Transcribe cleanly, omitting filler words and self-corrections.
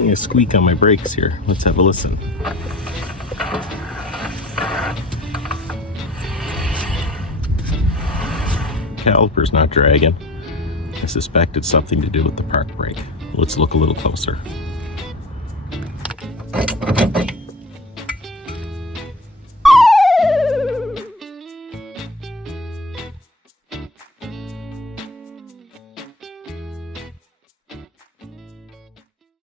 getting a squeak on my brakes here. Let's have a listen. Caliper's not dragging. I suspect it's something to do with the park brake. Let's look a little closer.